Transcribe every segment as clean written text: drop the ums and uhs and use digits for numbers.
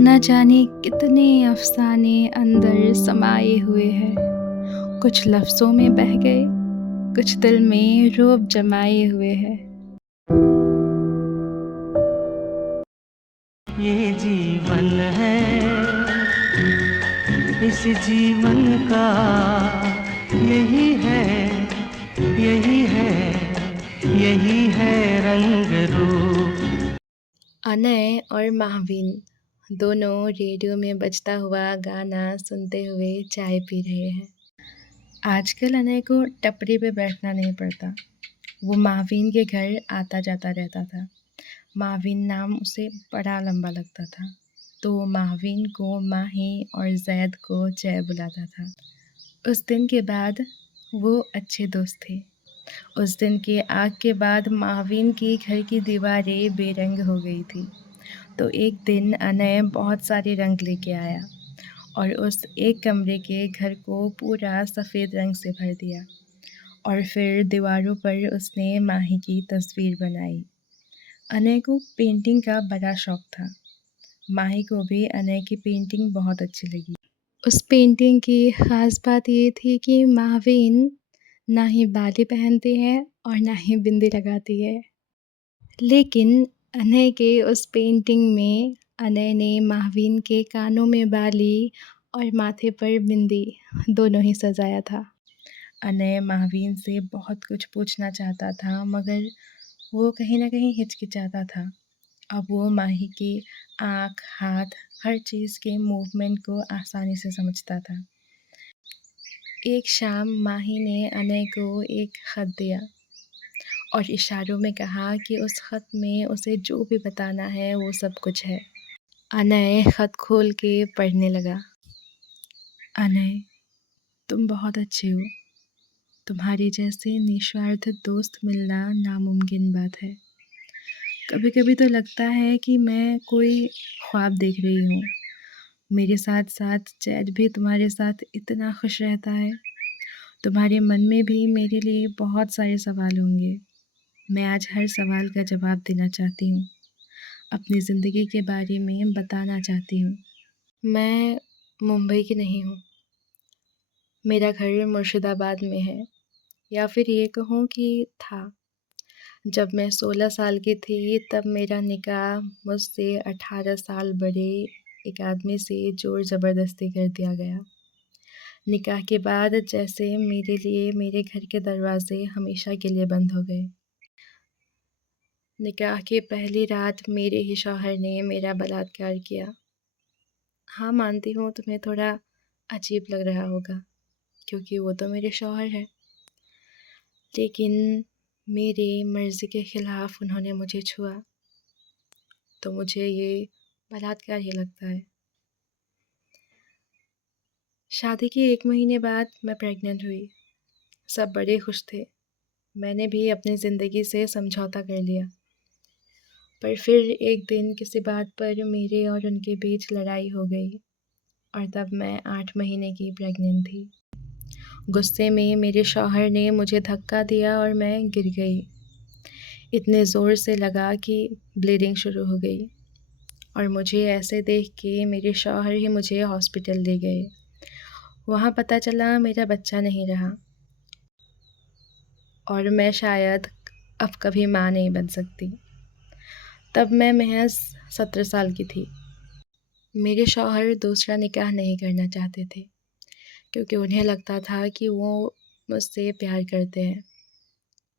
न जाने कितने अफ़साने अंदर समाये हुए हैं। कुछ लफ्ज़ों में बह गए, कुछ दिल में रुअब जमाए हुए हैं। ये जीवन है, इस जीवन का यही है, यही है, यही है रंग रूप। अनय और महावीन दोनों रेडियो में बजता हुआ गाना सुनते हुए चाय पी रहे हैं। आजकल अनय को टपरी पे बैठना नहीं पड़ता। वो महावीन के घर आता जाता रहता था। महावीन नाम उसे बड़ा लंबा लगता था, तो वो महावीन को माही और जैद को जय बुलाता था। उस दिन के बाद वो अच्छे दोस्त थे। उस दिन के आग के बाद महावीन की घर की दीवारें बेरंग हो गई थी। तो एक दिन अनय बहुत सारे रंग लेके आया और उस एक कमरे के घर को पूरा सफ़ेद रंग से भर दिया। और फिर दीवारों पर उसने माही की तस्वीर बनाई। अनय को पेंटिंग का बड़ा शौक था। माही को भी अनय की पेंटिंग बहुत अच्छी लगी। उस पेंटिंग की ख़ास बात ये थी कि महावीन ना ही बाली पहनती है और ना ही बिंदी लगाती है। लेकिन अनय के उस पेंटिंग में अनय ने महावीन के कानों में बाली और माथे पर बिंदी दोनों ही सजाया था। अनय महावीन से बहुत कुछ पूछना चाहता था, मगर वो कहीं न कहीं हिचकिचाता था। अब वो माही की आँख, हाथ, हर चीज़ के मूवमेंट को आसानी से समझता था। एक शाम माही ने अनय को एक ख़त दिया और इशारों में कहा कि उस ख़त में उसे जो भी बताना है वो सब कुछ है। अनय ख़त खोल के पढ़ने लगा। अनय, तुम बहुत अच्छे हो। तुम्हारे जैसे निस्वार्थ दोस्त मिलना नामुमकिन बात है। कभी-कभी तो लगता है कि मैं कोई ख्वाब देख रही हूँ। मेरे साथ-साथ जैद भी तुम्हारे साथ इतना खुश रहता है। तुम्हारे मन में भी मेरे लिए बहुत सारे सवाल होंगे। मैं आज हर सवाल का जवाब देना चाहती हूँ। अपनी ज़िंदगी के बारे में बताना चाहती हूँ। मैं मुंबई की नहीं हूँ। मेरा घर मुर्शिदाबाद में है, या फिर ये कहूँ कि था। जब मैं 16 साल की थी तब मेरा निकाह मुझसे 18 साल बड़े एक आदमी से ज़ोर ज़बरदस्ती कर दिया गया। निकाह के बाद जैसे मेरे लिए मेरे घर के दरवाज़े हमेशा के लिए बंद हो गए। निकाह की पहली रात मेरे ही शौहर ने मेरा बलात्कार किया। हाँ, मानती हूँ तुम्हें थोड़ा अजीब लग रहा होगा, क्योंकि वो तो मेरे शौहर हैं। लेकिन मेरी मर्ज़ी के ख़िलाफ़ उन्होंने मुझे छुआ, तो मुझे ये बलात्कार ही लगता है। शादी के 1 महीने बाद मैं प्रेग्नेंट हुई। सब बड़े खुश थे। मैंने भी अपनी ज़िंदगी से समझौता कर लिया। पर फिर एक दिन किसी बात पर मेरे और उनके बीच लड़ाई हो गई और तब मैं 8 महीने की प्रेग्नेंट थी। गुस्से में मेरे शौहर ने मुझे धक्का दिया और मैं गिर गई। इतने ज़ोर से लगा कि ब्लीडिंग शुरू हो गई और मुझे ऐसे देख के मेरे शौहर ही मुझे हॉस्पिटल ले गए। वहाँ पता चला मेरा बच्चा नहीं रहा और मैं शायद अब कभी माँ नहीं बन सकती। तब मैं महज़ 17 साल की थी। मेरे शौहर दूसरा निकाह नहीं करना चाहते थे, क्योंकि उन्हें लगता था कि वो मुझसे प्यार करते हैं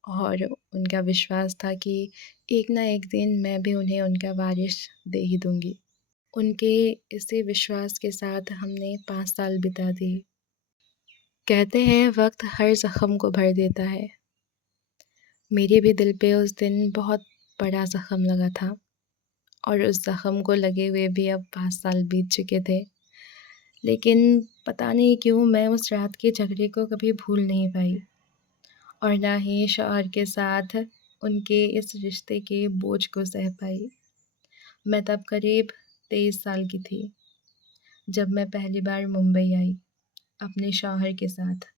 और उनका विश्वास था कि एक ना एक दिन मैं भी उन्हें उनका वारिस दे ही दूँगी। उनके इसी विश्वास के साथ हमने 5 साल बिता दिए। कहते हैं वक़्त हर ज़ख्म को भर देता है। मेरे भी दिल पे उस दिन बहुत बड़ा ज़ख्म लगा था और उस ज़ख्म को लगे हुए भी अब 5 साल बीत चुके थे। लेकिन पता नहीं क्यों मैं उस रात के झगड़े को कभी भूल नहीं पाई और ना ही शौहर के साथ उनके इस रिश्ते के बोझ को सह पाई। मैं तब करीब 23 साल की थी जब मैं पहली बार मुंबई आई अपने शौहर के साथ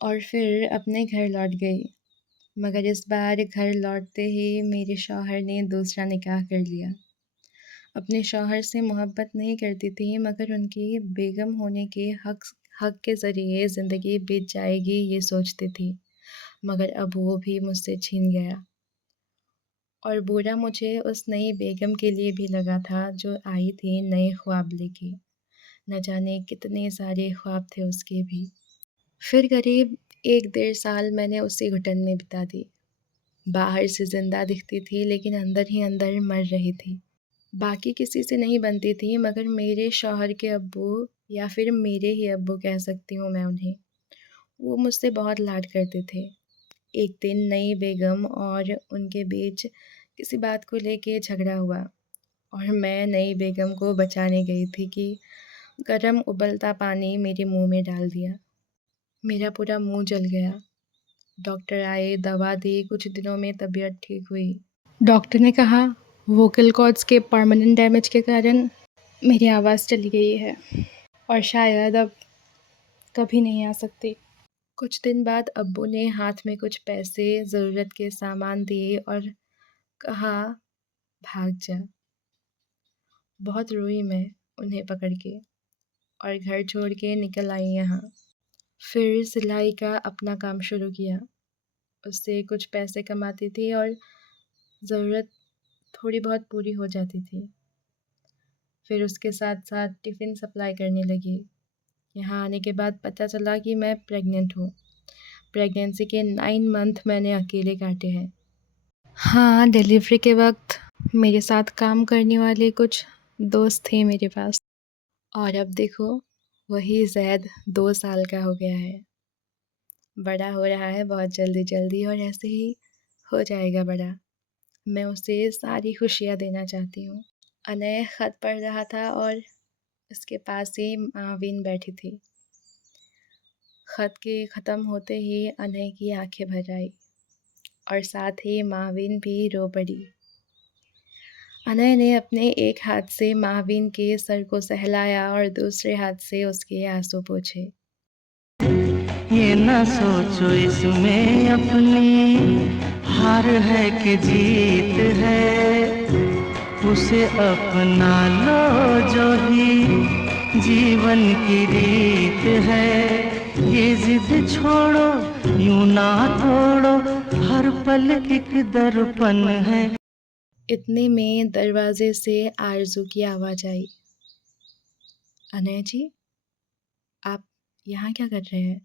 और फिर अपने घर लौट गई। मगर इस बार घर लौटते ही मेरे शौहर ने दूसरा निकाह कर लिया। अपने शौहर से मोहब्बत नहीं करती थी, मगर उनकी बेगम होने के हक के ज़रिए ज़िंदगी बीत जाएगी ये सोचती थी, मगर अब वो भी मुझसे छिन गया। और बुरा मुझे उस नई बेगम के लिए भी लगा था जो आई थी नए ख्वाब लेके। न जाने कितने सारे ख्वाब थे उसके भी। फिर करीब 1 डेढ़ साल मैंने उसी घुटन में बिता दी। बाहर से ज़िंदा दिखती थी लेकिन अंदर ही अंदर मर रही थी। बाकी किसी से नहीं बनती थी मगर मेरे शौहर के अब्बू या फिर मेरे ही अब्बू कह सकती हूँ मैं उन्हें, वो मुझसे बहुत लाड करते थे। एक दिन नई बेगम और उनके बीच किसी बात को लेके झगड़ा हुआ और मैं नई बेगम को बचाने गई थी कि गरम उबलता पानी मेरे मुंह में डाल दिया। मेरा पूरा मुंह जल गया। डॉक्टर आए, दवा दी, कुछ दिनों में तबीयत ठीक हुई। डॉक्टर ने कहा वोकल कॉर्ड्स के परमानेंट डैमेज के कारण मेरी आवाज़ चली गई है और शायद अब कभी नहीं आ सकती। कुछ दिन बाद अब्बू ने हाथ में कुछ पैसे ज़रूरत के सामान दिए और कहा भाग जा। बहुत रोई मैं उन्हें पकड़ के और घर छोड़ के निकल आई यहाँ। फिर सिलाई का अपना काम शुरू किया। उससे कुछ पैसे कमाती थी और ज़रूरत थोड़ी बहुत पूरी हो जाती थी। फिर उसके साथ साथ टिफ़िन सप्लाई करने लगी। यहाँ आने के बाद पता चला कि मैं प्रेग्नेंट हूँ। प्रेगनेंसी के 9 मंथ मैंने अकेले काटे हैं। हाँ, डिलीवरी के वक्त मेरे साथ काम करने वाले कुछ दोस्त थे मेरे पास और अब देखो वही ज़ैद 2 साल का हो गया है। बड़ा हो रहा है बहुत जल्दी-जल्दी और ऐसे ही हो जाएगा बड़ा। मैं उसे सारी खुशियाँ देना चाहती हूँ। अनय ख़त पढ़ रहा था और उसके पास ही माविन बैठी थी। ख़त के ख़त्म होते ही अनय की आंखें भर आई और साथ ही माविन भी रो पड़ी। अनय ने अपने एक हाथ से माविन के सर को सहलाया और दूसरे हाथ से उसके आंसू पोंछे। ये न सोचो इसमें अपनी हार है कि जीत है, उसे अपना लो जो ही जीवन की रीत है। ये जिद छोड़ो यूं ना तोड़ो, हर पल एक दर्पण है। इतने में दरवाजे से आरज़ू की आवाज़ आई। अनय जी, आप यहाँ क्या कर रहे हैं?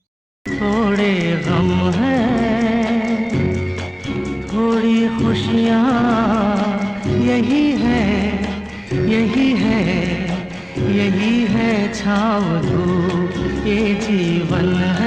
थोड़े गम हैं, थोड़ी खुशियाँ, यही है, यही है, यही है छाँव धूप, ये जीवन है।